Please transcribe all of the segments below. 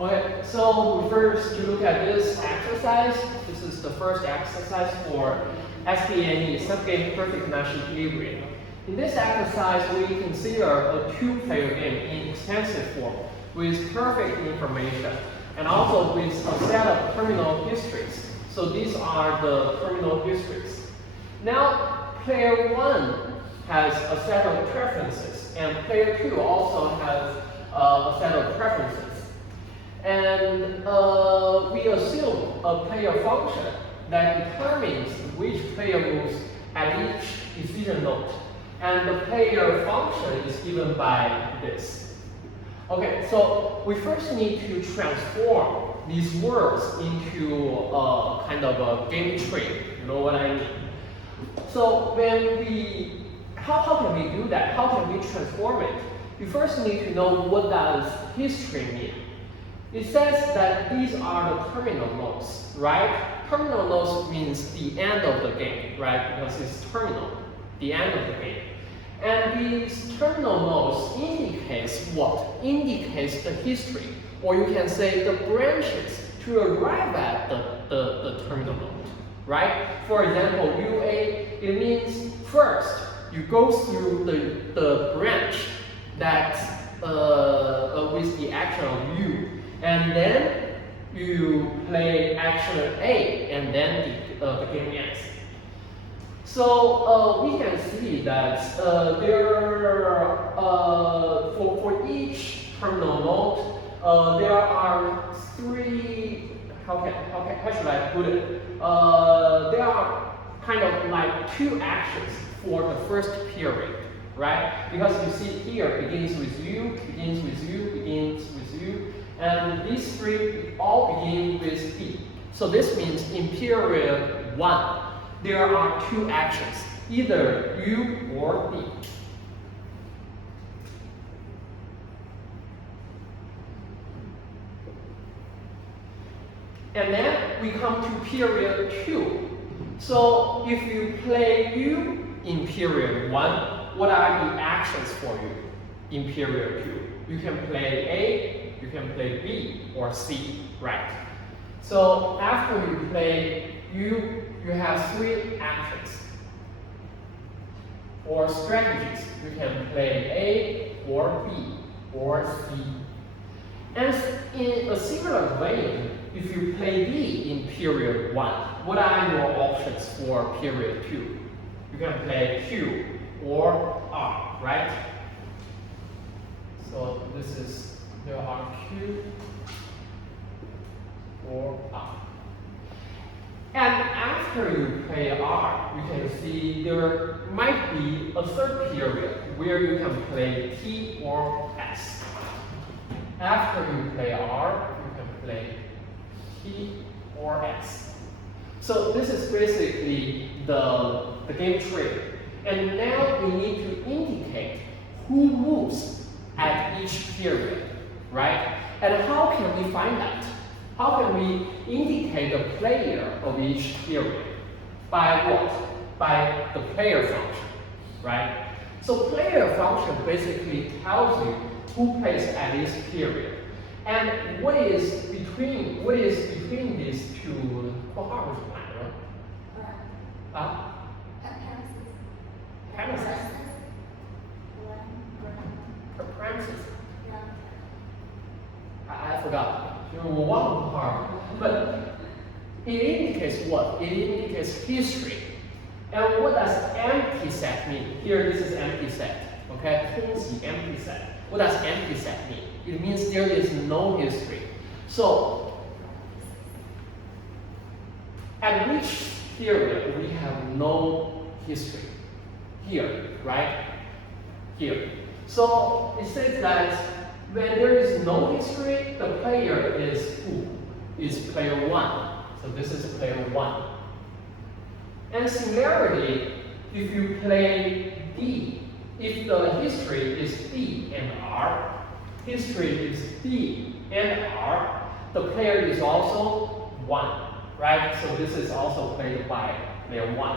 Okay, so we first look at this exercise. This is the first exercise for SPNE, Subgame Perfect Nash Equilibrium. In this exercise, we consider a two-player game in extensive form with perfect information and also with a set of terminal histories. So these are the terminal histories. Now, player 1 has a set of preferences, and player 2 also has a set of preferences. And we assume a player function that determines which player moves at each decision node. And the player function is given by this. Okay, so we first need to transform these words into a kind of a game tree. You know what I mean? So how can we do that? How can we transform it? You first need to know what does history mean. It says that these are the terminal nodes, right? Terminal nodes means the end of the game, right? Because it's terminal, the end of the game. And these terminal nodes indicates what? Indicates the history, or you can say the branches to arrive at the terminal node, right? For example, UA, it means first you go through the branch that with the action of U, and then you play action A, and then the game ends. So we can see that for each terminal node, there are three. How should I put it? There are kind of like two actions for the first period, right? Because you see here begins with U, begins with U, begins with U, and these three all begin with B. So this means in period 1, there are two actions, either U or B. And then we come to period 2. So if you play U in period 1, what are the actions for you in period 2? You can play A, you can play B, or C, right? So after you play U, you have three actions or strategies. You can play A or B or C. And in a similar way, if you play B in period 1, what are your options for period 2? You can play Q or R, right? So there are Q or R. And after you play R, you can see there might be a third period where you can play T or S. After you play R, you can play T or S. So this is basically the game tree. And now we need to indicate who moves at each period, right? And how can we find that? How can we indicate the player of each period? By what? By the player function, right? So player function basically tells you who plays at each period. And what is between these two? Premises. I forgot. One part, but it indicates what? It indicates history. And what does empty set mean? Here, this is empty set. Okay, empty set. What does empty set mean? It means there is no history. So, at which period we have no history? Here, right? Here. So it says that when there is no history, the player is who? Is player 1. So this is player 1. And similarly, if you play D, if the history is D and R, history is D and R, the player is also 1, right? So this is also played by player 1.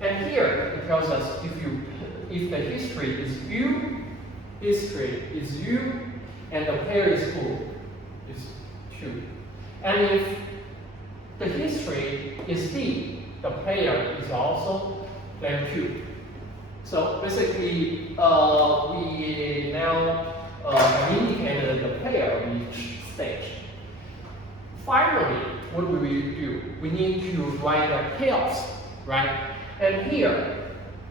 And here it tells us if the history is U, and the player is who? is 2. And if the history is D, the player is also player 2. So basically, we now indicated the player of each stage. Finally, what do we do? We need to write the payoffs, right? And here,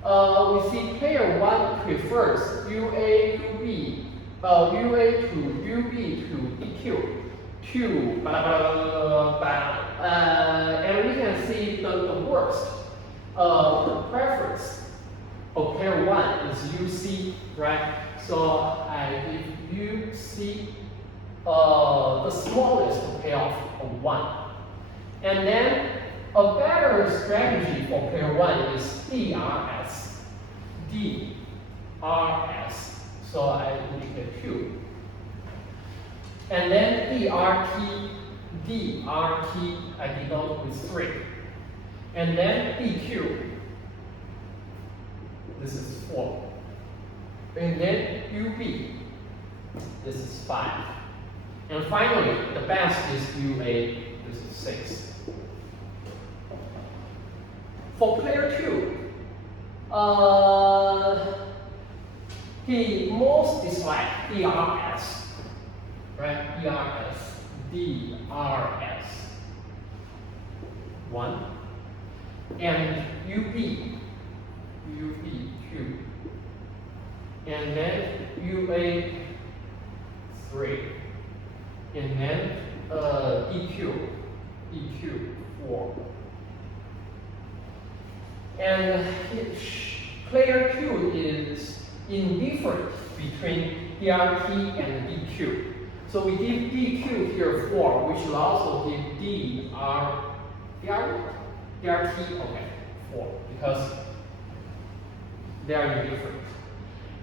we see player 1 prefers UA, UB, UA to UB to EQ. And we can see the worst preference of player 1 is UC, right? So I give UC the smallest payoff of 1. And then a better strategy for player 1 is DRS. DRS. So I indicate 2. And then DRT, I denote with 3. And then DQ, this is 4. And then UB, this is 5. And finally, the best is UA, this is 6. For player 2, he most dislikes DRS, right? DRS, 1. And UB, 2. And then UA, 3. And then EQ, 4. And player 2 is indifferent between DRT and DQ. So we give DQ here 4, we should also give DRT, okay, 4, because they are indifferent.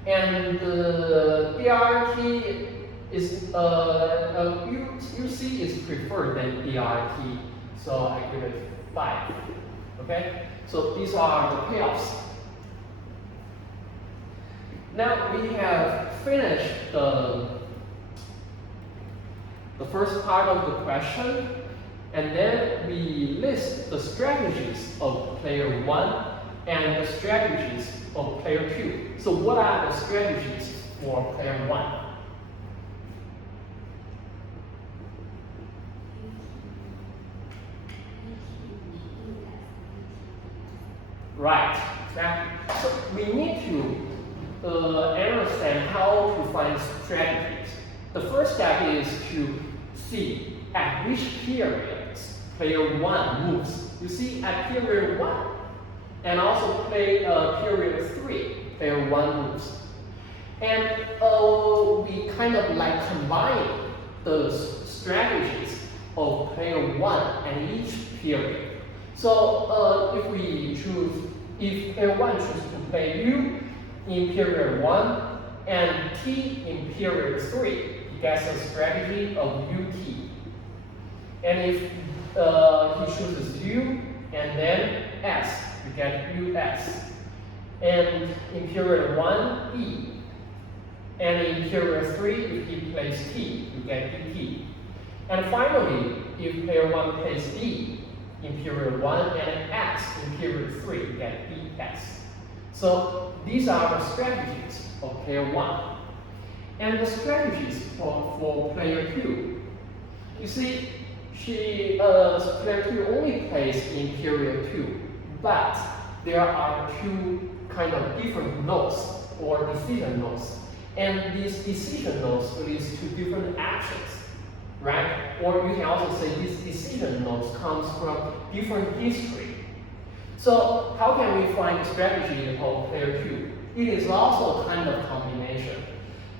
And DRT is UC is preferred than DRT, so I give it 5. Okay, so these are the payoffs. Now we have finished the first part of the question, and then we list the strategies of player 1 and the strategies of player 2. So what are the strategies for player 1? Right, exactly. So we need to understand how to find strategies. The first step is to see at which periods player 1 moves. You see at period 1, and also period 3, player 1 moves. And we kind of like combine the strategies of player 1 and each period. So if player 1 chooses to play U in period 1 and T in period 3, he gets a strategy of UT. And if he chooses U and then S, you get US. And in period 1, E. And in period 3, if he plays T, you get DT. And finally, if player 1 plays D in period 1 and S in period 3, you get BS. So these are the strategies of player 1. And the strategies for player 2. You see, player 2 only plays in period 2, but there are 2 kind of different nodes or decision nodes. And these decision nodes leads to different actions, right? Or you can also say these decision nodes comes from different history. So how can we find the strategy of player 2? It is also a kind of combination.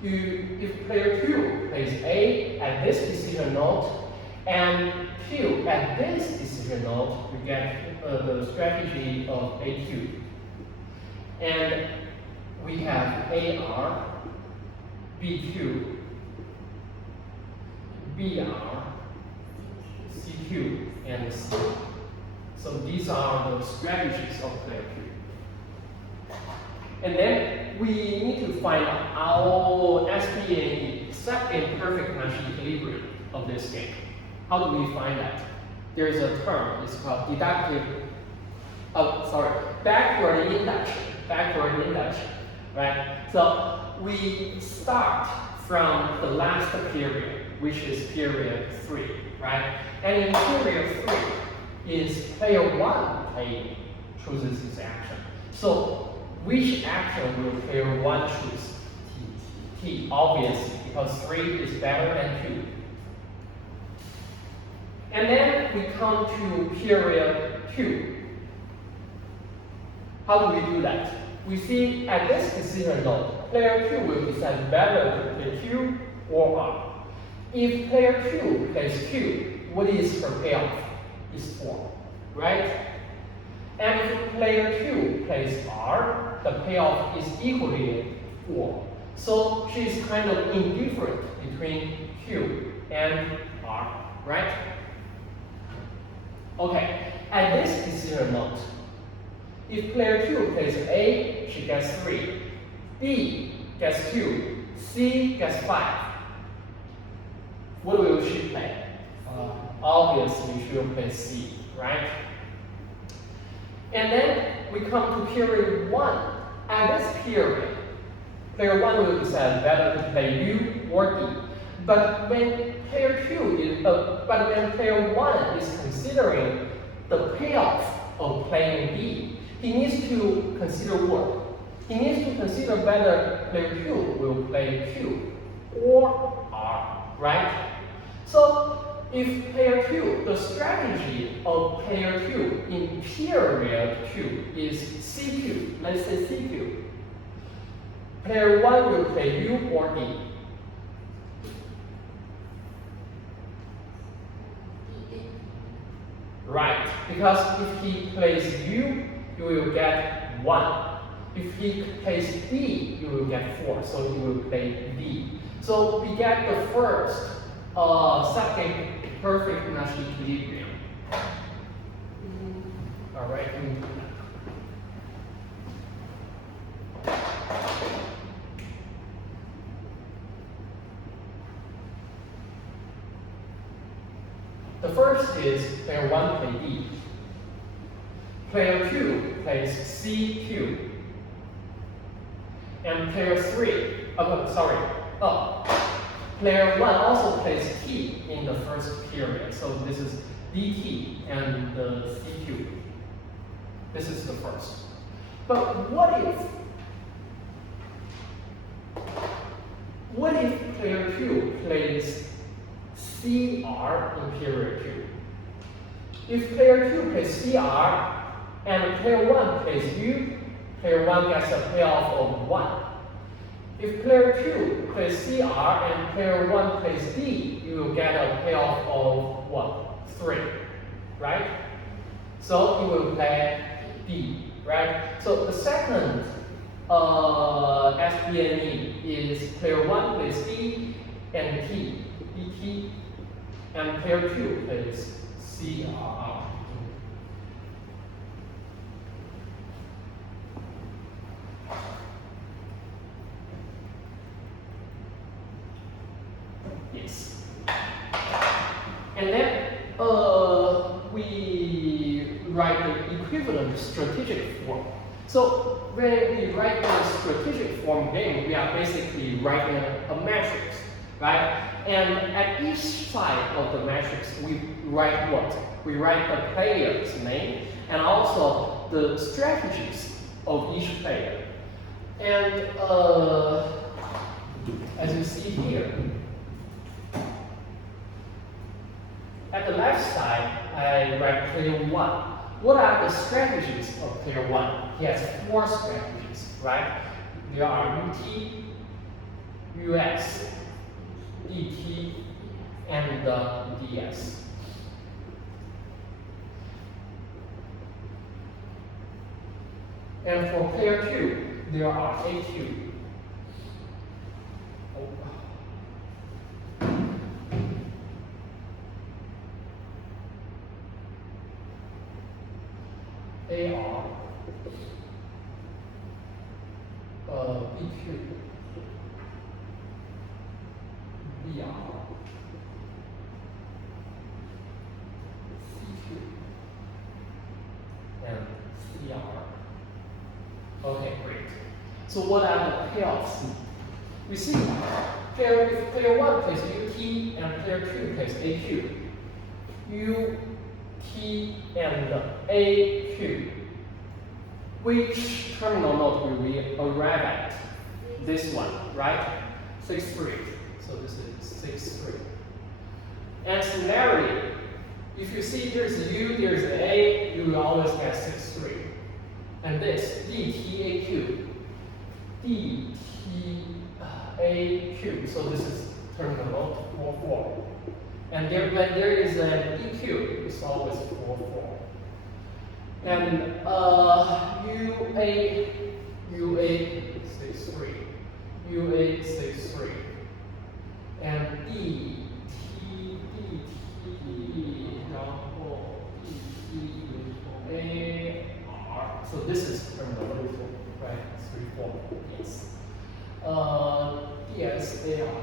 If player 2 plays A at this decision node and Q at this decision node, we get the strategy of AQ. And we have AR, BQ, BR, CQ, and C. So these are the strategies of player 2. And then we need to find our SPNE, Subgame perfect Nash equilibrium. of this game. How do we find that? There is a term, it's called backward induction, right? So we start from the last period, which is period 3, right? And in period 3 is player 1 chooses his action. So which action will player 1 choose? T, obviously, because 3 is better than 2. And then we come to period 2. How do we do that? We see at this decision node, player 2 will decide whether to play Q or R. If player 2 plays Q, what is her payoff? Is 4, right? And if player 2 plays R, the payoff is equally 4. So she's kind of indifferent between Q and R, right? Okay, at this decision node, if player 2 plays A, she gets 3. B gets 2. C gets 5. What will she play? Obviously, she will play C, right? And then we come to period 1. At this period, player 1 will decide whether to play U or D. But when player 1 is considering the payoff of playing D, he needs to consider what? He needs to consider whether player 2 will play Q or R, right? So if player 2, the strategy of player 2 in period 2 is CQ, let's say CQ. Player 1 will play U or D. Right, because if he plays U, you will get 1. If he plays D, you will get 4, so you will play D. So we get the first subgame perfect Nash equilibrium. All right. The first is player 1 plays D. Player 2 plays CQ. And player 3, player 1 also plays T in the first period. So this is DT and the CQ. This is the first. But what if player 2 plays CR in period 2? If player 2 plays CR and player 1 plays U, player 1 gets a payoff of 1. If player 2 plays CR and player 1 plays D, you will get a payoff of what? 3, right? So you will play D, right? So the second SPNE is player 1 plays D and T, DT, and player 2 plays CR. Yes. And then we write the equivalent strategic form. So when we write the strategic form game, we are basically writing a matrix, right? And at each side of the matrix, we write what? We write the player's name and also the strategies of each player. And as you see here, at the left side, I write player 1. What are the strategies of player 1? He has 4 strategies, right? There are UT, US, DT, and DS. And for player 2, there are AQ. AR, BQ, VR, So what are the payoffs? We see player 1 plays UT and player 2 plays AQ. UT and AQ. Which terminal node will we arrive at? This one, right? 6-3. So this is 6-3. And similarly, if you see there's U, there's A, you will always get 6-3. And this DTAQ. DTAQ. So this is terminal node 4-4. And when there is an EQ, it's always 4-4. And UA 6-3. UA 6-3. And DT, AR. So this is terminal node 4, right? 3-4. Yes. DSAR.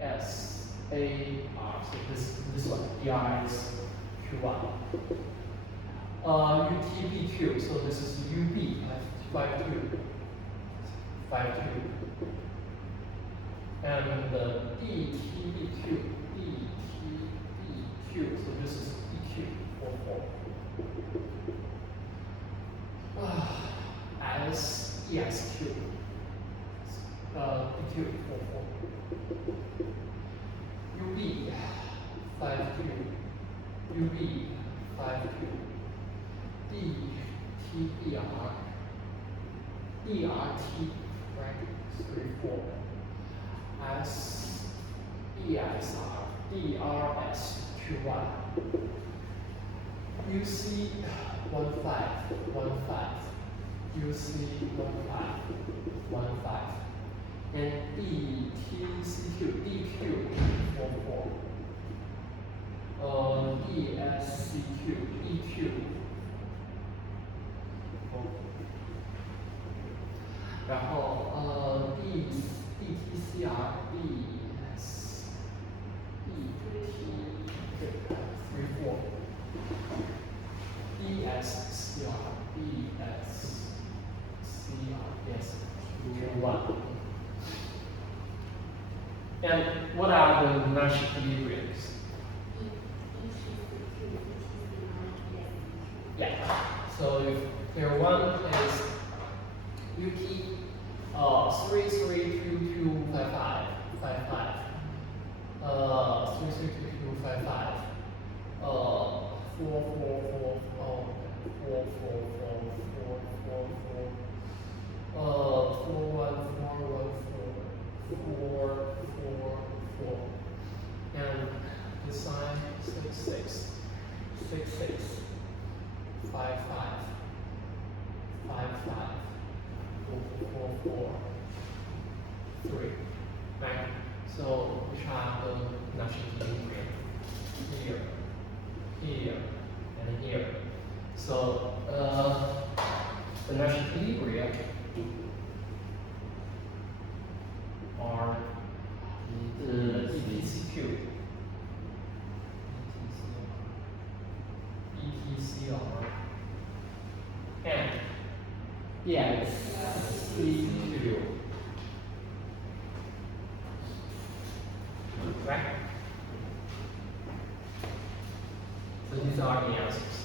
DSAR. So this one. DR is Q1. UTBQ. So this is UB 5-2. 5-2. And DTBQ. So this is EQ 4-4. As ESQ. EQ 4-4. UB 5-2. UB 5-2. DTBR. DRT, right? 3-4. ESR. DRS. Q1. UC 15. UC 15. And DTCQ. DQ 4-4. DSCQ. EQ.然后DTCR BS DT 3-4 DSCR yes 2-1. And what are the Nash equilibriums? Yeah. So if player 1 plays UT 3-3-2-2-5-5, 5-5. 3-3-2-2-5-5. 4-4-4-4-4-4-4-4. 4-1-4-1-4-4-4. And this side 6-6. 6-6. 5-5. 5-5. 4-4-3, right? So which are the Nash equilibrium? Here, here, and here. So the Nash equilibrium are the ETCQ, ETCR, and ESCQ. Right? So these are the answers.